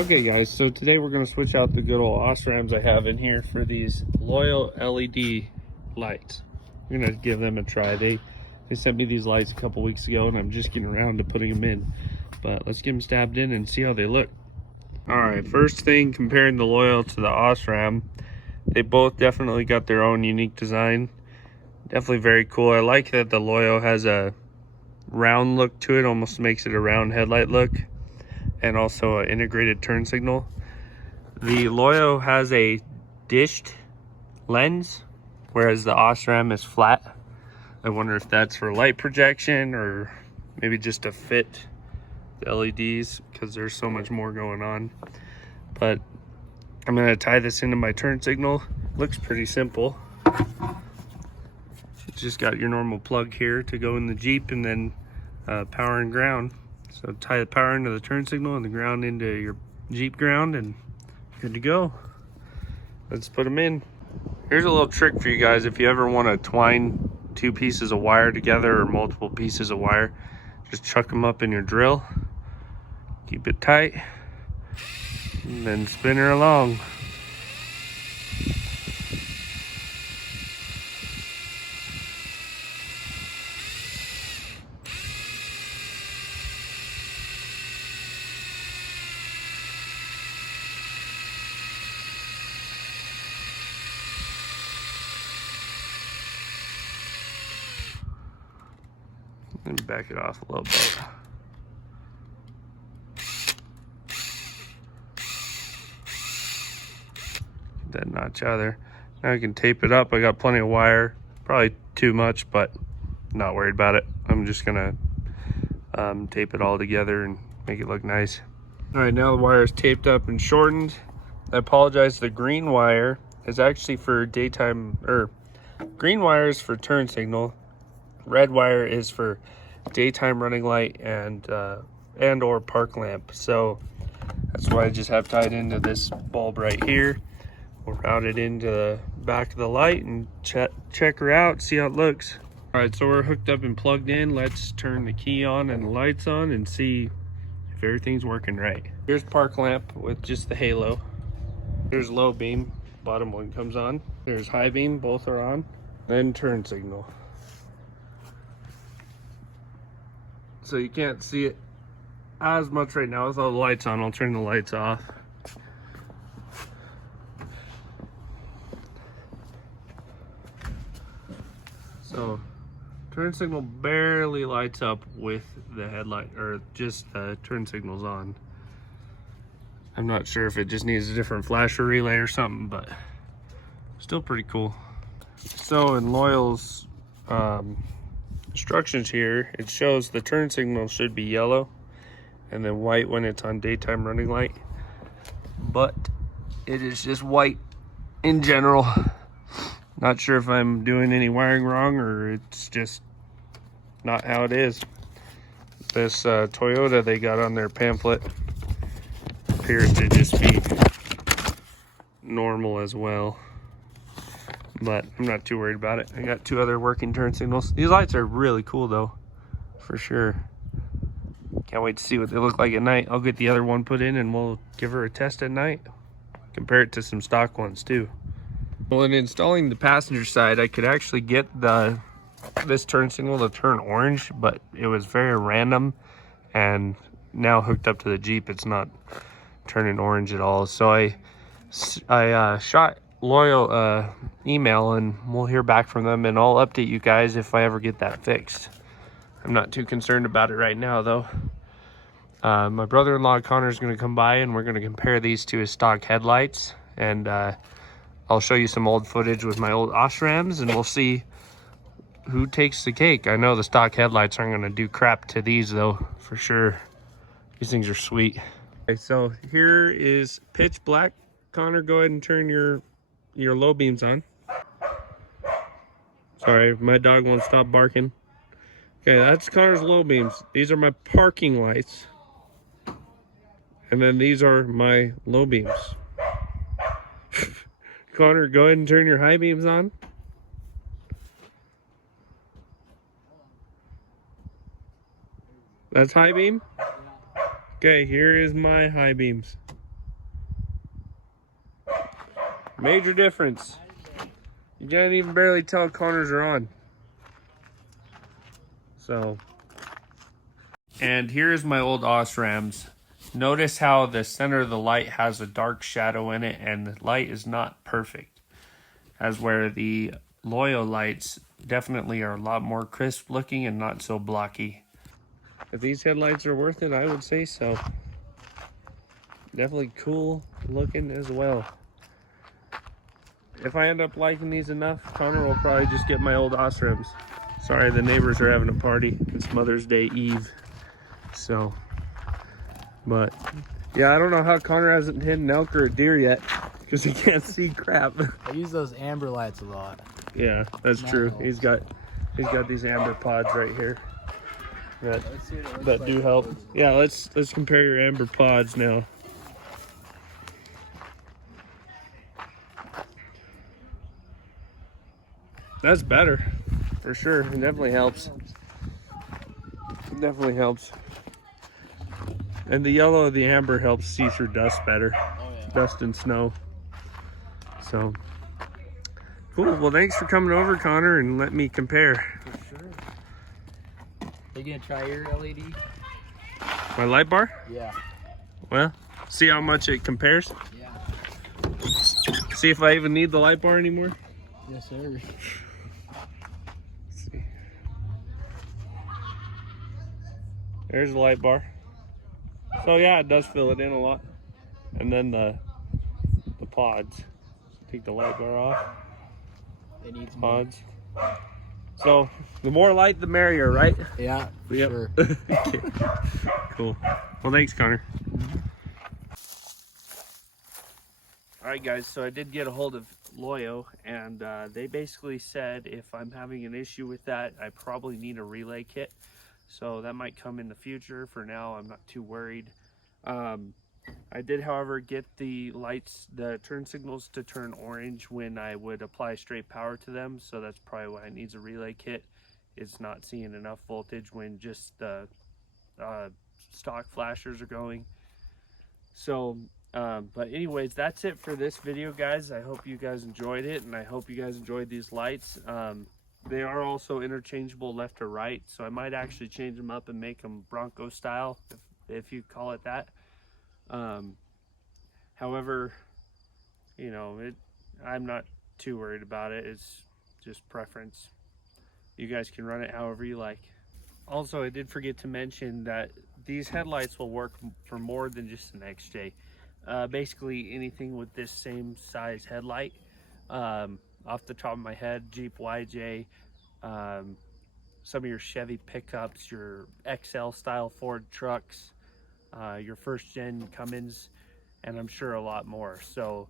Okay guys, so today we're going to switch out the good old OSRAMs I have in here for these Loyo-LED lights. We're going to give them a try. They sent me these lights a couple weeks ago and I'm just getting around to putting them in. But let's get them stabbed in and see how they look. Alright, first thing, comparing the Loyo to the OSRAM, they both definitely got their own unique design. Definitely very cool. I like that the Loyo has a round look to it, almost makes it a round headlight look. And also an integrated turn signal. The Loyo has a dished lens, whereas the OSRAM is flat. I wonder if that's for light projection or maybe just to fit the LEDs because there's so much more going on. But I'm gonna tie this into my turn signal. Looks pretty simple. It's just got your normal plug here to go in the Jeep and then power and ground. So tie the power into the turn signal and the ground into your Jeep ground and good to go. Let's put them in. Here's a little trick for you guys. If you ever want to twine two pieces of wire together or multiple pieces of wire, just chuck them up in your drill. Keep it tight and then spin her along. And back it off a little bit. Get that notch out of there. Now I can tape it up. I got plenty of wire, probably too much, but not worried about it. I'm just gonna tape it all together and make it look nice. All right, now the wire is taped up and shortened. I apologize, the green wire is actually for daytime, or green wire is for turn signal. Red wire is for daytime running light and or park lamp. So that's why I just have tied into this bulb right here. We'll route it into the back of the light and check her out, see how it looks. All right, so we're hooked up and plugged in. Let's turn the key on and the lights on and see if everything's working right. Here's park lamp with just the halo. There's low beam, bottom one comes on. There's high beam, both are on. Then turn signal. So you can't see it as much right now with all the lights on. I'll turn the lights off. So turn signal barely lights up with the headlight, or just the turn signals on. I'm not sure if it just needs a different flasher relay or something, but still pretty cool. So in Loyo's instructions here, it shows the turn signal should be yellow and then white when it's on daytime running light, but it is just white in general. Not sure if I'm doing any wiring wrong or it's just not how it is. This Toyota they got on their pamphlet appears to just be normal as well, but I'm not too worried about it. I got two other working turn signals. These lights are really cool though, for sure. Can't wait to see what they look like at night. I'll get the other one put in and we'll give her a test at night. Compare it to some stock ones too. Well, in installing the passenger side, I could actually get this turn signal to turn orange, but it was very random, and now hooked up to the Jeep, it's not turning orange at all. So I shot Loyo email and we'll hear back from them, and I'll update you guys if I ever get that fixed. I'm not too concerned about it right now though. My brother-in-law Connor is going to come by and we're going to compare these to his stock headlights, and I'll show you some old footage with my old OSRAMs and we'll see who takes the cake. I know the stock headlights aren't going to do crap to these though, for sure. These things are sweet. Okay, so here is pitch black. Connor, go ahead and turn your low beams on. Sorry, my dog won't stop barking. Okay, that's Connor's low beams. These are my parking lights. And then these are my low beams. Connor, go ahead and turn your high beams on. That's high beam? Okay, here is my high beams. Major difference. You can't even barely tell corners are on. So, and here's my old Osrams. Notice how the center of the light has a dark shadow in it, and the light is not perfect. As where the Loyo lights definitely are a lot more crisp looking and not so blocky. If these headlights are worth it, I would say so. Definitely cool looking as well. If I end up liking these enough, Connor will probably just get my old Osrams. Sorry, the neighbors are having a party. It's Mother's Day Eve. So, but yeah, I don't know how Connor hasn't hit an elk or a deer yet because he can't see crap. I use those amber lights a lot. Yeah, that's true. He's got these amber pods right here that do help. Yeah, let's compare your amber pods now. That's better, for sure. It definitely helps. It definitely helps. And the yellow of the amber helps see through dust better. Oh, yeah. Dust and snow. So, cool. Well, thanks for coming over, Connor, and let me compare. For sure. Are you gonna try your LED? My light bar? Yeah. Well, see how much it compares? Yeah. See if I even need the light bar anymore? Yes, sir. There's the light bar. So yeah, it does fill it in a lot. And then the pods. Take the light bar off. It needs pods. So the more light, the merrier, right? Yeah, for sure. Okay. Cool. Well, thanks, Connor. All right, guys. So I did get a hold of Loyo, and they basically said if I'm having an issue with that, I probably need a relay kit. So that might come in the future. For now, I'm not too worried. I did, however, get the lights, the turn signals to turn orange when I would apply straight power to them. So that's probably why it needs a relay kit. It's not seeing enough voltage when just the stock flashers are going. So, but anyways, that's it for this video, guys. I hope you guys enjoyed it, and I hope you guys enjoyed these lights. They are also interchangeable left to right, so I might actually change them up and make them Bronco style, if you call it that. However, you know, I'm not too worried about it. It's just preference. You guys can run it however you like. Also, I did forget to mention that these headlights will work for more than just an XJ. Basically anything with this same size headlight. Off the top of my head, Jeep YJ, some of your Chevy pickups, your XL style Ford trucks, your first gen Cummins, and I'm sure a lot more. So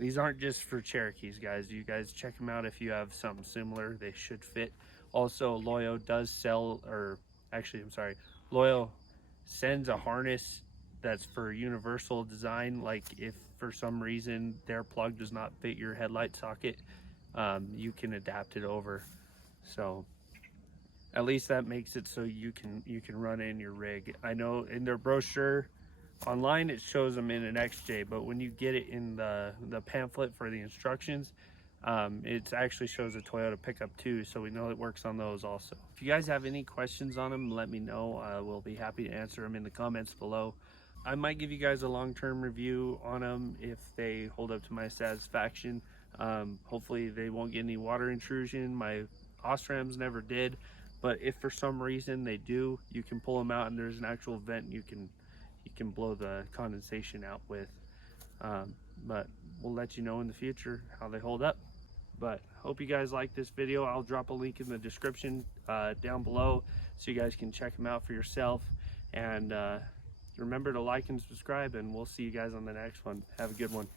these aren't just for Cherokees, guys. You guys check them out if you have something similar. They should fit. Also, Loyo does sell, or actually, I'm sorry, Loyo sends a harness that's for universal design. Like if for some reason their plug does not fit your headlight socket, you can adapt it over. So at least that makes it so you can run in your rig. I know in their brochure online it shows them in an XJ, but when you get it in the pamphlet for the instructions, it actually shows a Toyota pickup too, so we know it works on those also. If you guys have any questions on them, let me know. We'll be happy to answer them in the comments below. I might give you guys a long-term review on them if they hold up to my satisfaction. Hopefully they won't get any water intrusion. My Osrams never did, but if for some reason they do, you can pull them out and there's an actual vent you can blow the condensation out with. But we'll let you know in the future how they hold up. But hope you guys like this video. I'll drop a link in the description down below so you guys can check them out for yourself. And remember to like and subscribe, and we'll see you guys on the next one. Have a good one.